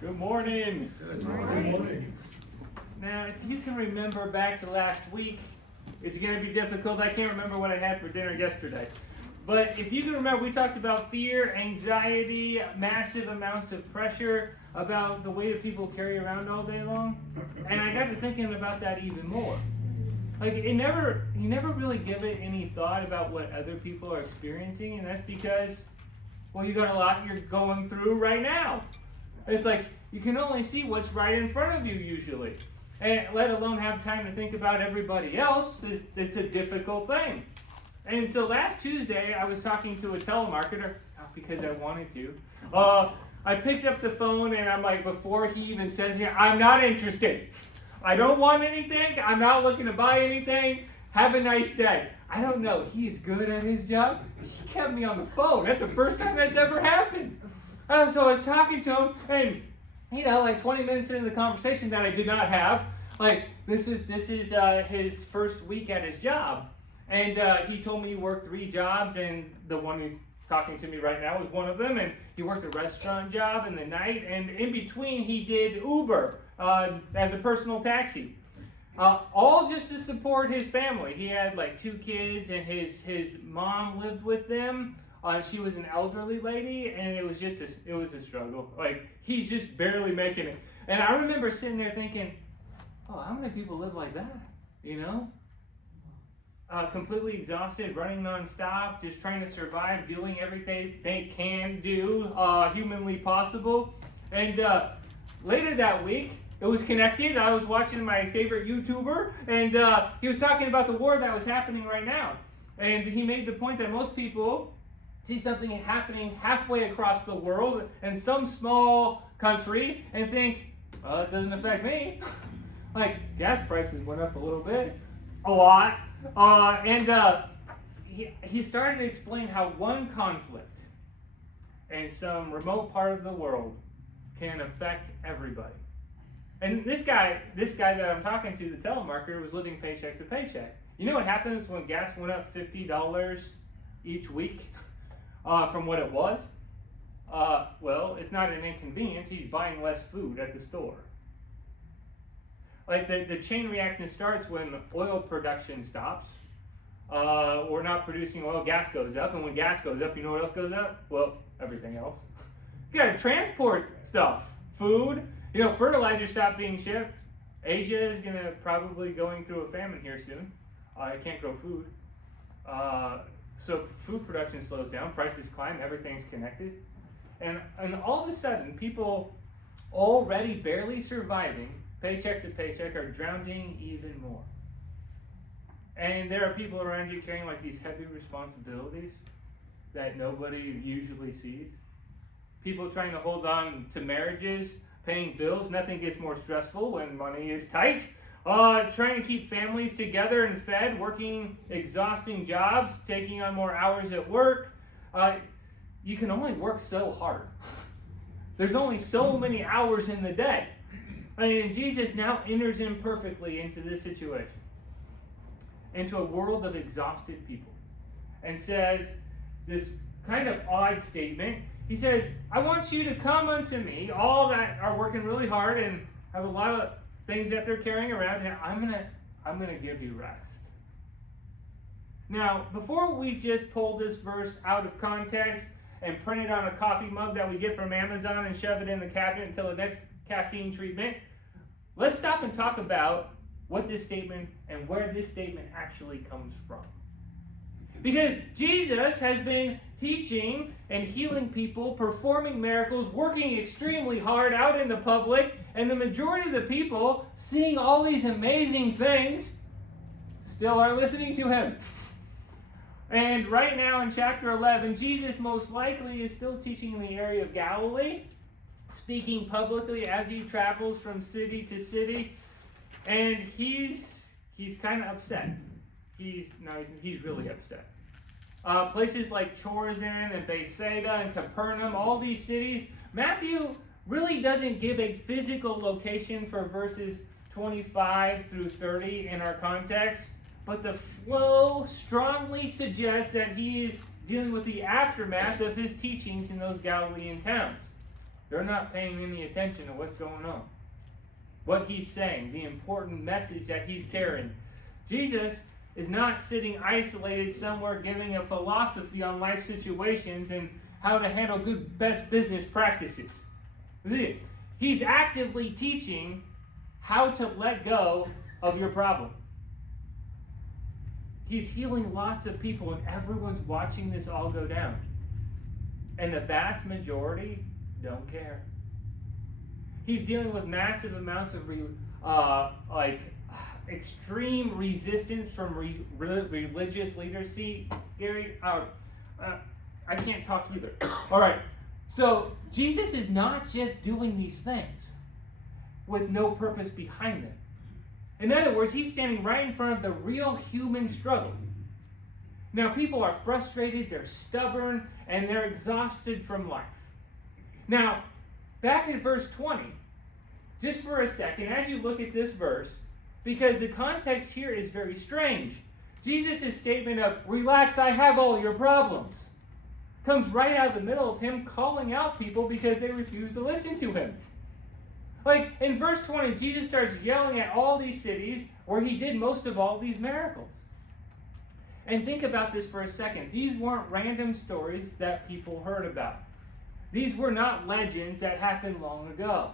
Good morning. Good morning. Now, if you can remember back to last week, it's going to be difficult. I can't remember what I had for dinner yesterday. But if you can remember, we talked about fear, anxiety, massive amounts of pressure, about the way that people carry around all day long. And I got to thinking about that even more. Like, you never really give it any thought about what other people are experiencing, and that's because, well, you got a lot you're going through right now. It's like, you can only see what's right in front of you usually. And let alone have time to think about everybody else. It's a difficult thing. And so last Tuesday, I was talking to a telemarketer, not because I wanted to. I picked up the phone and I'm like, before he even says it, I'm not interested. I don't want anything. I'm not looking to buy anything. Have a nice day. I don't know. He's good at his job. He kept me on the phone. That's the first time that's ever happened. So I was talking to him, and like 20 minutes into the conversation that I did not have, like this is his first week at his job, and he told me he worked 3 jobs, and the one who's talking to me right now is one of them, and he worked a restaurant job in the night, and in between he did Uber as a personal taxi. All just to support his family. He had like 2 kids, and his mom lived with them. She was an elderly lady, and it was a struggle. Like, he's just barely making it. And I remember sitting there thinking, oh, how many people live like that? Completely exhausted, running nonstop, just trying to survive, doing everything they can do humanly possible. And later that week, it was connected. I was watching my favorite YouTuber, and he was talking about the war that was happening right now. And he made the point that most people see something happening halfway across the world in some small country and think, well, it doesn't affect me. Like, gas prices went up a little bit, a lot. He started to explain how one conflict in some remote part of the world can affect everybody. And this guy that I'm talking to, the telemarketer, was living paycheck to paycheck. You know what happens when gas went up $50 each week from what it was? Well, it's not an inconvenience. He's buying less food at the store. Like, the chain reaction starts when oil production stops. We're not producing oil, gas goes up. And when gas goes up, you know what else goes up? Well, everything else. You gotta transport stuff. Food. Fertilizer stopped being shipped. Asia is probably going through a famine here soon. It can't grow food. So food production slows down, prices climb, everything's connected. And all of a sudden, people already barely surviving, paycheck to paycheck, are drowning even more. And there are people around you carrying like these heavy responsibilities that nobody usually sees. People trying to hold on to marriages, paying bills. Nothing gets more stressful when money is tight. Trying to keep families together and fed, working exhausting jobs, taking on more hours at work. You can only work so hard. There's only so many hours in the day. And Jesus now enters in perfectly into this situation, into a world of exhausted people, and says this kind of odd statement. He says, I want you to come unto me, all that are working really hard and have a lot of things that they're carrying around, and I'm gonna give you rest. Now, before we just pull this verse out of context and print it on a coffee mug that we get from Amazon and shove it in the cabinet until the next caffeine treatment, let's stop and talk about what this statement and where this statement actually comes from. Because Jesus has been teaching and healing people, performing miracles, working extremely hard out in the public, and the majority of the people, seeing all these amazing things, still are listening to him. And right now in chapter 11, Jesus most likely is still teaching in the area of Galilee, speaking publicly as he travels from city to city, and he's kind of upset. He's really upset. Places like Chorazin and Bethsaida and Capernaum, all these cities, Matthew really doesn't give a physical location for verses 25 through 30 in our context, but the flow strongly suggests that he is dealing with the aftermath of his teachings in those Galilean towns. They're not paying any attention to what's going on. What he's saying, the important message that he's carrying. Jesus is not sitting isolated somewhere giving a philosophy on life situations and how to handle good, best business practices. He's actively teaching how to let go of your problem. He's healing lots of people, and everyone's watching this all go down. And the vast majority don't care. He's dealing with massive amounts of extreme resistance from religious leaders. See, Gary, I can't talk either. All right. So Jesus is not just doing these things with no purpose behind them. In other words, he's standing right in front of the real human struggle. Now, people are frustrated, they're stubborn, and they're exhausted from life. Now, back in verse 20, just for a second, as you look at this verse, because the context here is very strange, Jesus' statement of, relax, I have all your problems, comes right out of the middle of him calling out people because they refuse to listen to him. Like, in verse 20, Jesus starts yelling at all these cities where he did most of all these miracles. And think about this for a second. These weren't random stories that people heard about. These were not legends that happened long ago.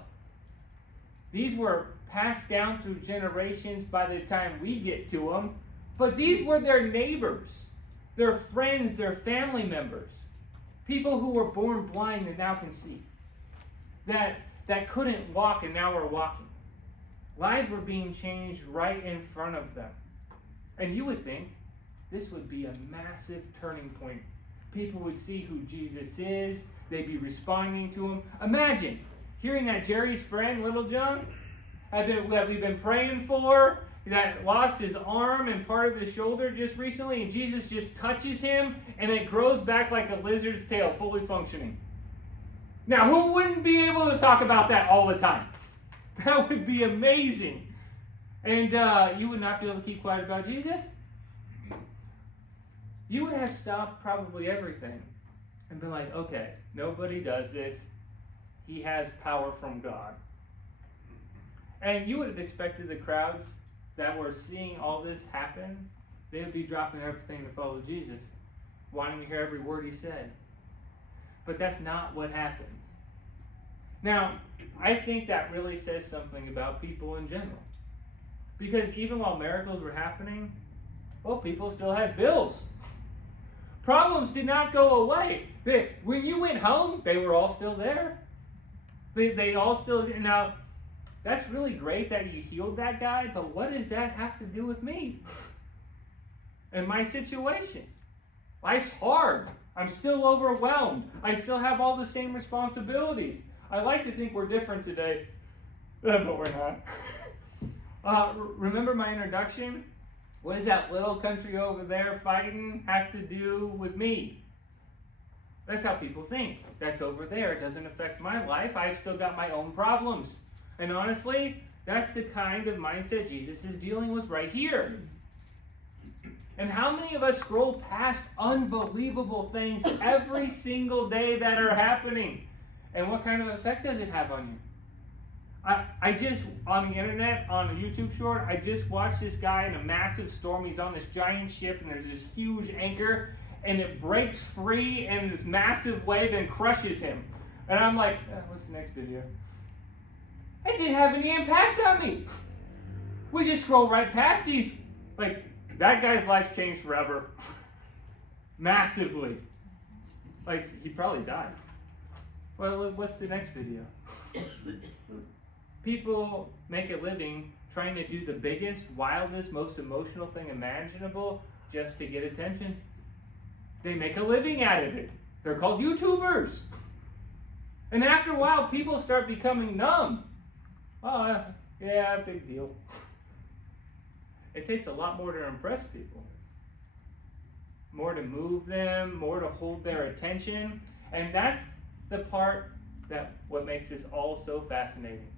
These were passed down through generations by the time we get to them. But these were their neighbors, their friends, their family members. People who were born blind and now can see. That couldn't walk and now are walking. Lives were being changed right in front of them. And you would think this would be a massive turning point. People would see who Jesus is. They'd be responding to him. Imagine hearing that Jerry's friend, Little John, that we've been praying for, that lost his arm and part of his shoulder just recently, and Jesus just touches him, and it grows back like a lizard's tail, fully functioning. Now, who wouldn't be able to talk about that all the time? That would be amazing. And you would not be able to keep quiet about Jesus? You would have stopped probably everything and been like, okay, nobody does this. He has power from God. And you would have expected the crowds that were seeing all this happen, they would be dropping everything to follow Jesus, wanting to hear every word he said. But that's not what happened. Now, I think that really says something about people in general. Because even while miracles were happening, well, people still had bills. Problems did not go away. When you went home, they were all still there. They all still... Now, that's really great that you healed that guy, but what does that have to do with me? And my situation? Life's hard. I'm still overwhelmed. I still have all the same responsibilities. I like to think we're different today, but we're not. Remember my introduction? What does that little country over there fighting have to do with me? That's how people think. That's over there. It doesn't affect my life. I've still got my own problems. And honestly, that's the kind of mindset Jesus is dealing with right here. And how many of us scroll past unbelievable things every single day that are happening? And what kind of effect does it have on you? I just, on the internet, on a YouTube short, I just watched this guy in a massive storm. He's on this giant ship, and there's this huge anchor, and it breaks free, and this massive wave and crushes him. And I'm like, what's the next video? It didn't have any impact on me. We just scroll right past these. Like, that guy's life's changed forever. Massively. Like, he probably died. Well, what's the next video? People make a living trying to do the biggest, wildest, most emotional thing imaginable just to get attention. They make a living out of it. They're called YouTubers. And after a while, people start becoming numb. Oh, yeah, big deal. It takes a lot more to impress people. More to move them, more to hold their attention. And that's the part that what makes this all so fascinating.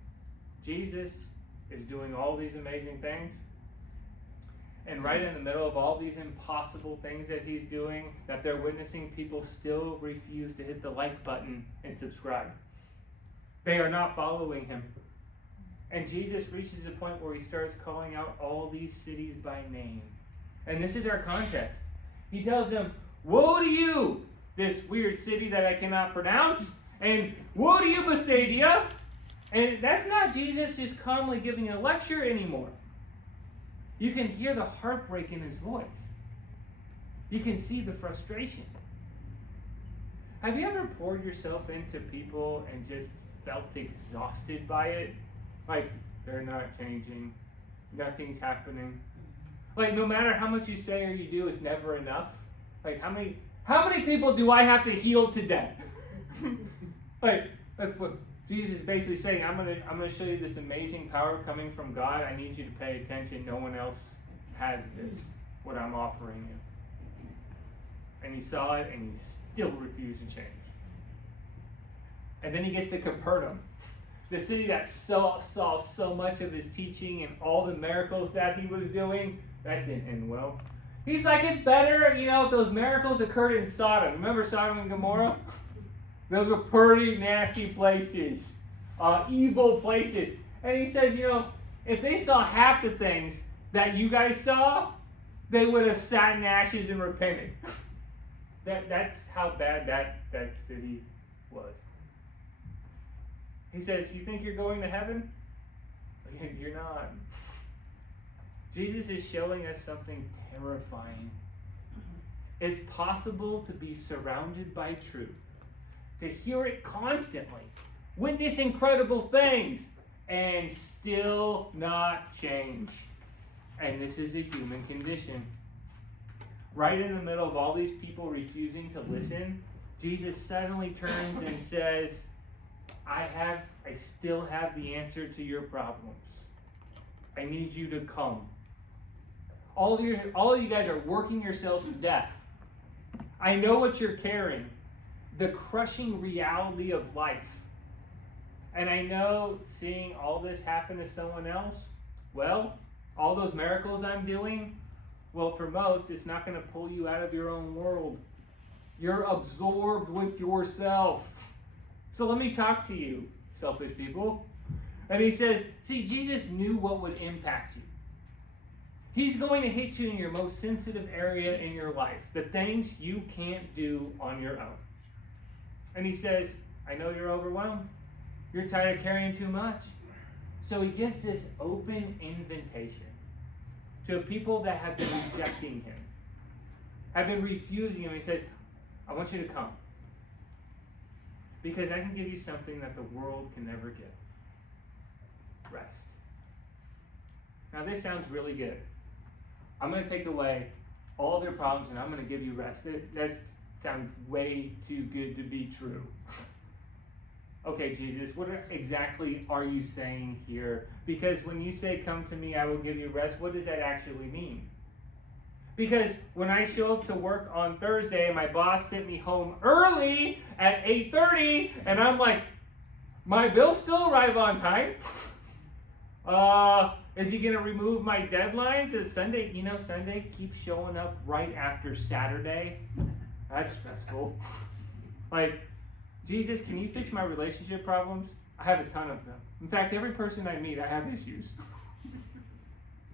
Jesus is doing all these amazing things. And right in the middle of all these impossible things that he's doing, that they're witnessing, people still refuse to hit the like button and subscribe. They are not following him. And Jesus reaches a point where he starts calling out all these cities by name. And this is our context. He tells them, woe to you, this weird city that I cannot pronounce, and woe to you, Bethsaida. And that's not Jesus just calmly giving a lecture anymore. You can hear the heartbreak in his voice. You can see the frustration. Have you ever poured yourself into people and just felt exhausted by it? Like, they're not changing. Nothing's happening. Like, no matter how much you say or you do, it's never enough. Like, how many people do I have to heal today? Like, that's what Jesus is basically saying. I'm gonna show you this amazing power coming from God. I need you to pay attention. No one else has this, what I'm offering you. And he saw it, and he still refused to change. And then he gets to Capernaum, the city that saw so much of his teaching and all the miracles that he was doing. That didn't end well. He's like, it's better, if those miracles occurred in Sodom. Remember Sodom and Gomorrah? Those were pretty nasty places, evil places. And he says, if they saw half the things that you guys saw, they would have sat in ashes and repented. That's how bad that city was. He says, you think you're going to heaven? You're not. Jesus is showing us something terrifying. It's possible to be surrounded by truth, to hear it constantly, witness incredible things, and still not change. And this is a human condition. Right in the middle of all these people refusing to listen, Jesus suddenly turns and says, I still have the answer to your problems. I need you to come. All of you guys are working yourselves to death. I know what you're carrying, the crushing reality of life. And I know seeing all this happen to someone else, well, all those miracles I'm doing, well, for most, it's not going to pull you out of your own world. You're absorbed with yourself. So let me talk to you, selfish people. And he says, see, Jesus knew what would impact you. He's going to hit you in your most sensitive area in your life, the things you can't do on your own. And he says, I know you're overwhelmed. You're tired of carrying too much. So he gives this open invitation to people that have been rejecting him, have been refusing him. He says, I want you to come. Because I can give you something that the world can never give. Rest. Now this sounds really good. I'm going to take away all of your problems and I'm going to give you rest. That sounds way too good to be true. Okay, Jesus, what exactly are you saying here? Because when you say, come to me, I will give you rest, what does that actually mean? Because when I show up to work on Thursday, my boss sent me home early at 8:30, and I'm like, my bill still arrive on time? Is he going to remove my deadlines? Is Sunday, Sunday keeps showing up right after Saturday. That's stressful. Like, Jesus, can you fix my relationship problems? I have a ton of them. In fact, every person I meet, I have issues.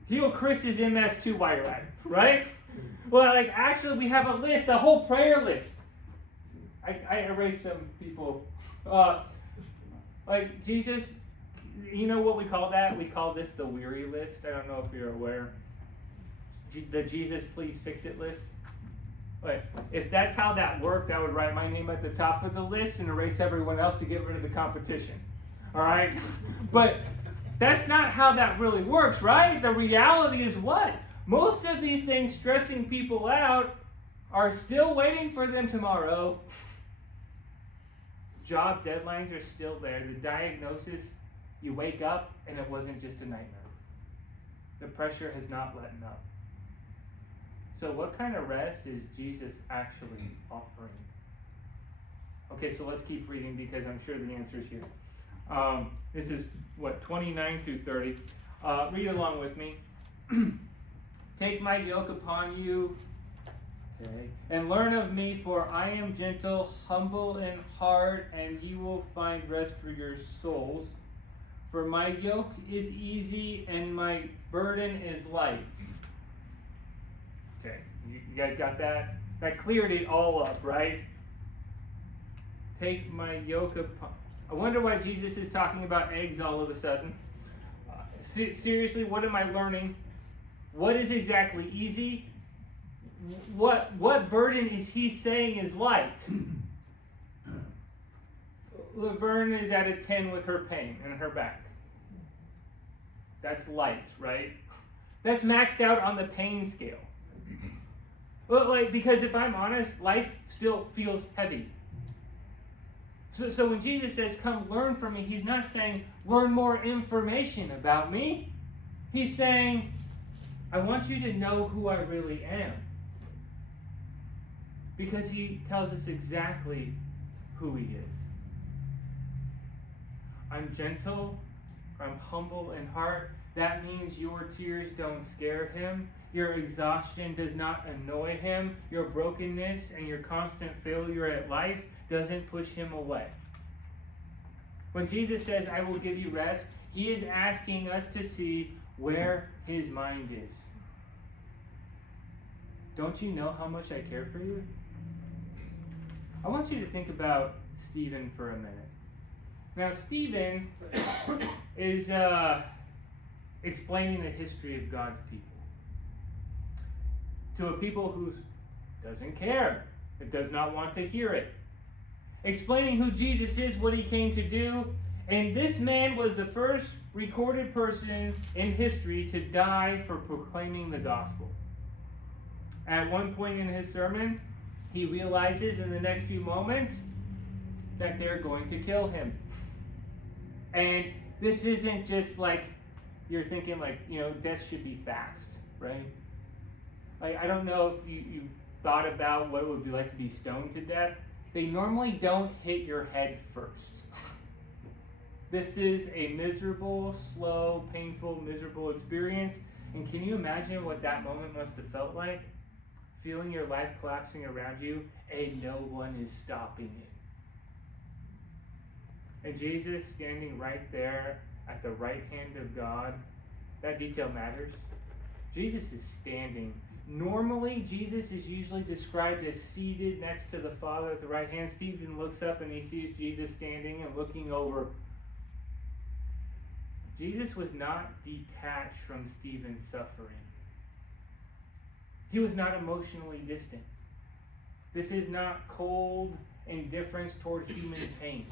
Heal Chris's MS too while you're at it, right? Well, actually, we have a list, a whole prayer list. I erased some people. Jesus, you know what we call that? We call this the weary list. I don't know if you're aware. The Jesus, please fix it list. But if that's how that worked, I would write my name at the top of the list and erase everyone else to get rid of the competition. All right? But that's not how that really works, right? The reality is what? Most of these things stressing people out are still waiting for them tomorrow. Job deadlines are still there. The diagnosis, you wake up and it wasn't just a nightmare. The pressure has not let up. So what kind of rest is Jesus actually offering? Okay, so let's keep reading because I'm sure the answer is here. This is, 29 through 30. Read along with me. Take my yoke upon you Okay. And learn of me, for I am gentle, humble in heart, and you will find rest for your souls. For my yoke is easy and my burden is light. Okay, you guys got that? That cleared it all up, right? Take my yoke upon. I wonder why Jesus is talking about eggs all of a sudden. Seriously, what am I learning? What is exactly easy? What burden is he saying is light? Laverne is at a 10 with her pain in her back. That's light, right? That's maxed out on the pain scale. Well, because if I'm honest, life still feels heavy. So when Jesus says, come learn from me, he's not saying, learn more information about me. He's saying, I want you to know who I really am. Because he tells us exactly who he is. I'm gentle, I'm humble in heart. That means your tears don't scare him. Your exhaustion does not annoy him. Your brokenness and your constant failure at life doesn't push him away. When Jesus says, I will give you rest, he is asking us to see where his mind is. Don't you know how much I care for you? I want you to think about Stephen for a minute. Now, Stephen is explaining the history of God's people to a people who doesn't care, that does not want to hear it. Explaining who Jesus is, what he came to do, and this man was the first recorded person in history to die for proclaiming the gospel. At one point in his sermon, he realizes in the next few moments that they're going to kill him. And this isn't just like you're thinking death should be fast, right? I don't know if you thought about what it would be like to be stoned to death. They normally don't hit your head first. This is a miserable, slow, painful, miserable experience. And can you imagine what that moment must have felt like? Feeling your life collapsing around you and no one is stopping it. And Jesus standing right there at the right hand of God, that detail matters. Jesus is standing. Normally, Jesus is usually described as seated next to the Father at the right hand. Stephen looks up and he sees Jesus standing and looking over. Jesus was not detached from Stephen's suffering. He was not emotionally distant. This is not cold indifference toward human pain.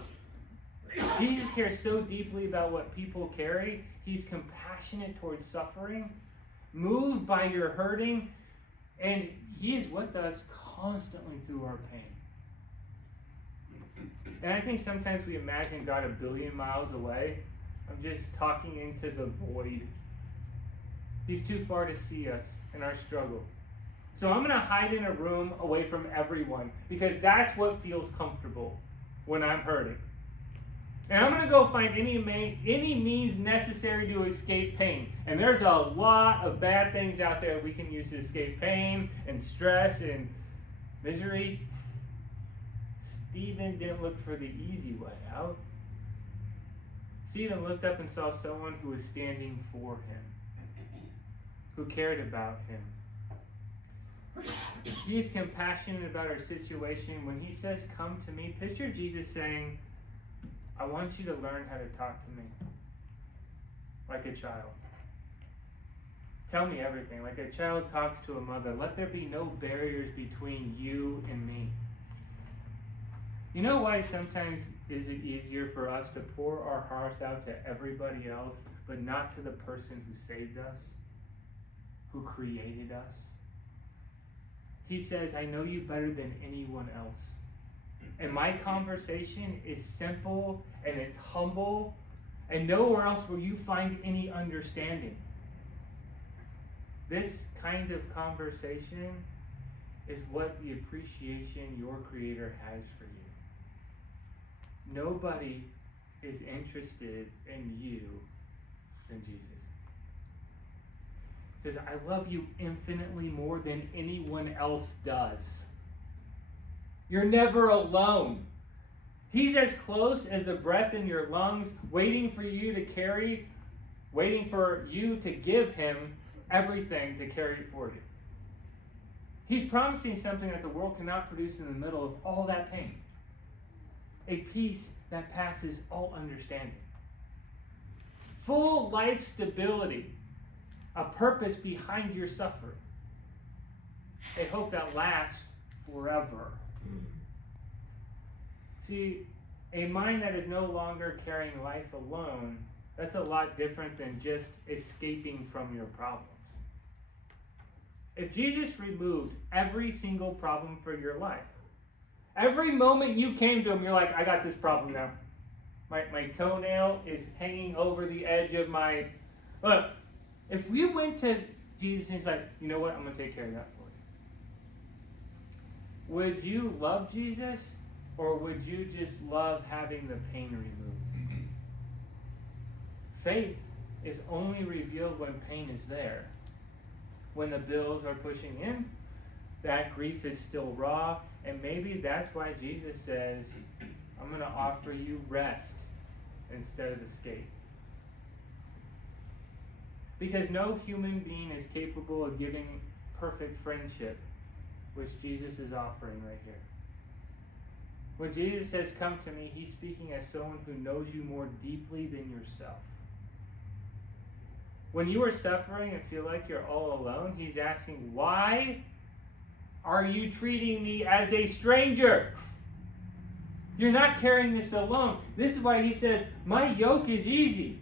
Jesus cares so deeply about what people carry. He's compassionate towards suffering, moved by your hurting, and he is with us constantly through our pain. And I think sometimes we imagine God a billion miles away. I'm just talking into the void. He's too far to see us in our struggle. So I'm going to hide in a room away from everyone because that's what feels comfortable when I'm hurting. And I'm going to go find any means necessary to escape pain. And there's a lot of bad things out there we can use to escape pain and stress and misery. Stephen didn't look for the easy way out. Stephen looked up and saw someone who was standing for him, who cared about him. He is compassionate about our situation. When he says, come to me, picture Jesus saying, I want you to learn how to talk to me like a child. Tell me everything. Like a child talks to a mother. Let there be no barriers between you and me. You know why sometimes is it easier for us to pour our hearts out to everybody else, but not to the person who saved us, who created us? He says, I know you better than anyone else. And my conversation is simple and it's humble, and nowhere else will you find any understanding. This kind of conversation is what the appreciation your Creator has for you. Nobody is interested in you than Jesus. He says, I love you infinitely more than anyone else does. You're never alone. He's as close as the breath in your lungs, waiting for you to carry, waiting for you to give him everything to carry it for you. He's promising something that the world cannot produce in the middle of all that pain. A peace that passes all understanding. Full life stability. A purpose behind your suffering. A hope that lasts forever. See, a mind that is no longer carrying life alone, that's a lot different than just escaping from your problems. If Jesus removed every single problem for your life, every moment you came to him, you're like, I got this problem now. My toenail is hanging over the edge of my... Look, if we went to Jesus and he's like, you know what, I'm going to take care of that for you. Would you love Jesus? Or would you just love having the pain removed? Faith is only revealed when pain is there. When the bills are pushing in, that grief is still raw, and maybe that's why Jesus says, I'm going to offer you rest instead of escape. Because no human being is capable of giving perfect friendship, which Jesus is offering right here. When Jesus says, come to me, he's speaking as someone who knows you more deeply than yourself. When you are suffering and feel like you're all alone, he's asking, why are you treating me as a stranger? You're not carrying this alone. This is why he says, my yoke is easy.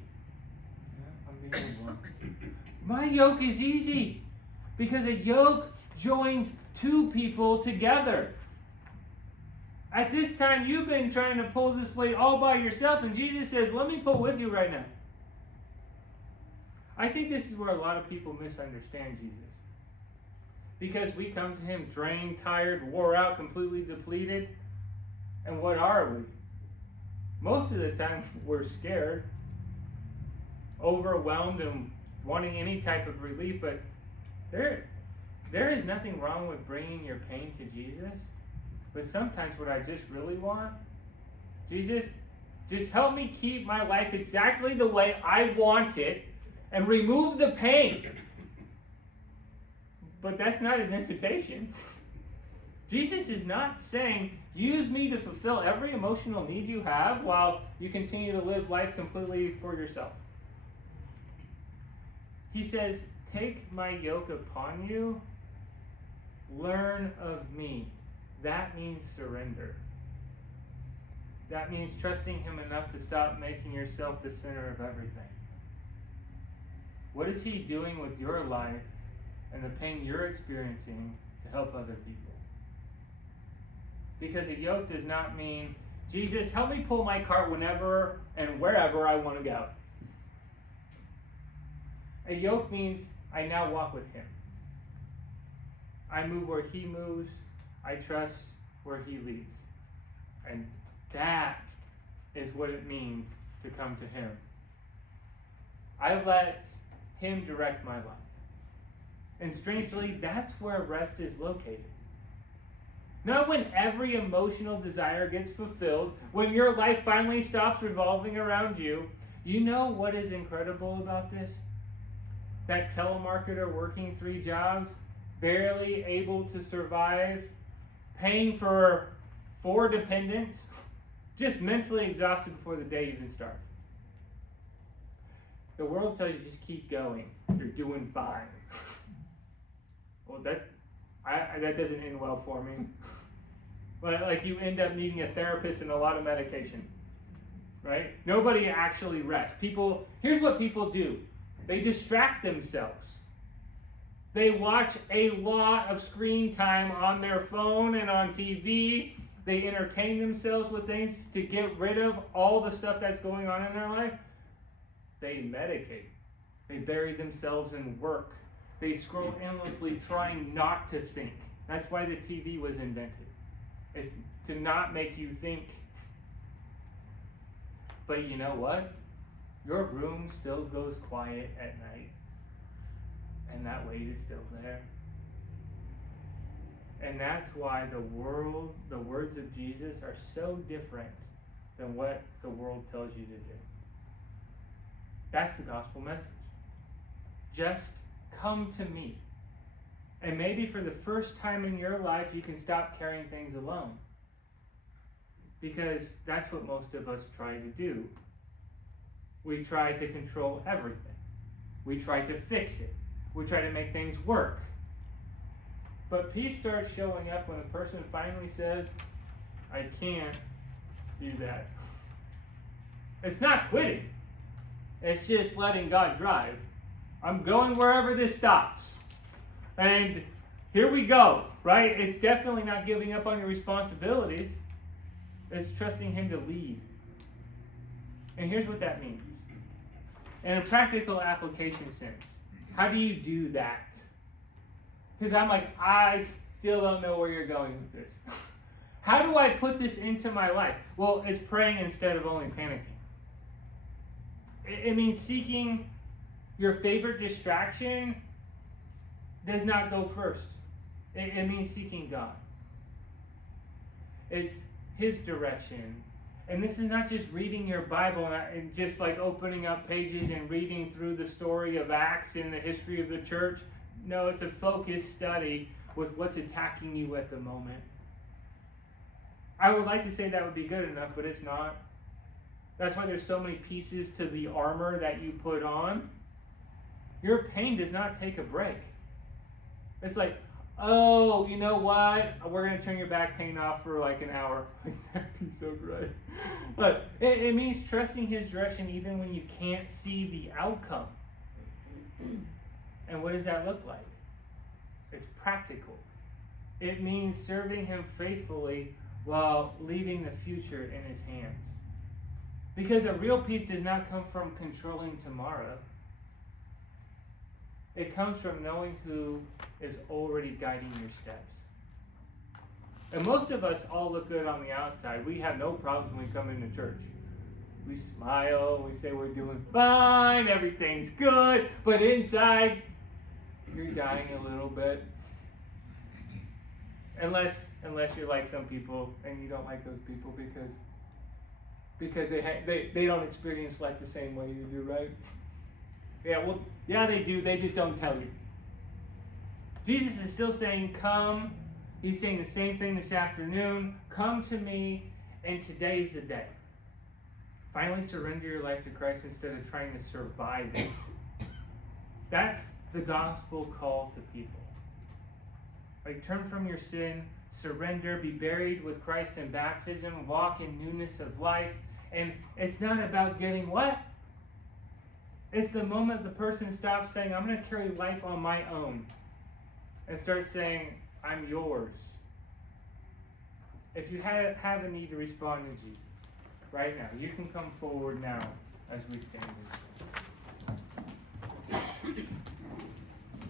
Yeah, I'm being blunt. My yoke is easy. Because a yoke joins two people together. At this time, you've been trying to pull this weight all by yourself, and Jesus says, let me pull with you right now. I think this is where a lot of people misunderstand Jesus. Because we come to him drained, tired, wore out, completely depleted. And what are we? Most of the time, we're scared, overwhelmed, and wanting any type of relief. But there is nothing wrong with bringing your pain to Jesus. But sometimes what I just really want, Jesus, just help me keep my life exactly the way I want it and remove the pain. But that's not his invitation. Jesus is not saying, use me to fulfill every emotional need you have while you continue to live life completely for yourself. He says, take my yoke upon you, learn of me. That means surrender. That means trusting him enough to stop making yourself the center of everything. What is he doing with your life and the pain you're experiencing to help other people? Because a yoke does not mean, Jesus, help me pull my cart whenever and wherever I want to go. A yoke means I now walk with him. I move where he moves. I trust where he leads. And that is what it means to come to him. I let him direct my life. And strangely, that's where rest is located. Not when every emotional desire gets fulfilled, when your life finally stops revolving around you. You know what is incredible about this? That telemarketer working 3 jobs, barely able to survive, paying for 4 dependents, just mentally exhausted before the day even starts. The world tells you just keep going. You're doing fine. Well, that doesn't end well for me. But like you end up needing a therapist and a lot of medication, right? Nobody actually rests. Here's what people do. They distract themselves. They watch a lot of screen time on their phone and on TV. They entertain themselves with things to get rid of all the stuff that's going on in their life. They medicate. They bury themselves in work. They scroll endlessly trying not to think. That's why the TV was invented. It's to not make you think. But you know what? Your room still goes quiet at night. And that weight is still there. And that's why the words of Jesus are so different than what the world tells you to do. That's the gospel message. Just come to me. And maybe for the first time in your life, you can stop carrying things alone. Because that's what most of us try to do. We try to control everything. We try to fix it. We try to make things work. But peace starts showing up when a person finally says, I can't do that. It's not quitting. It's just letting God drive. I'm going wherever this stops. And here we go, right? It's definitely not giving up on your responsibilities. It's trusting Him to lead. And here's what that means. In a practical application sense, how do you do that? Because I'm like, I still don't know where you're going with this. How do I put this into my life? Well, it's praying instead of only panicking. It means seeking your favorite distraction does not go first. It means seeking God. It's His direction. And this is not just reading your Bible and just like opening up pages and reading through the story of Acts and the history of the church. No, it's a focused study with what's attacking you at the moment. I would like to say that would be good enough, but it's not. That's why there's so many pieces to the armor that you put on. Your pain does not take a break. It's like, oh, you know what? We're going to turn your back pain off for like an hour. That'd be so great. But it means trusting His direction even when you can't see the outcome. And what does that look like? It's practical. It means serving Him faithfully while leaving the future in His hands. Because a real peace does not come from controlling tomorrow. It comes from knowing who is already guiding your steps. And most of us all look good on the outside. We have no problems when we come into church. We smile, we say we're doing fine, everything's good, but inside, you're dying a little bit. Unless you're like some people, and you don't like those people because they don't experience life the same way you do, right? Yeah, they do. They just don't tell you. Jesus is still saying, come. He's saying the same thing this afternoon. Come to me, and today's the day. Finally surrender your life to Christ instead of trying to survive it. That's the gospel call to people. Like, turn from your sin, surrender, be buried with Christ in baptism, walk in newness of life. And it's not about getting what? It's the moment the person stops saying, I'm going to carry life on my own, and starts saying, I'm yours. If you have a need to respond to Jesus right now, you can come forward now as we stand here.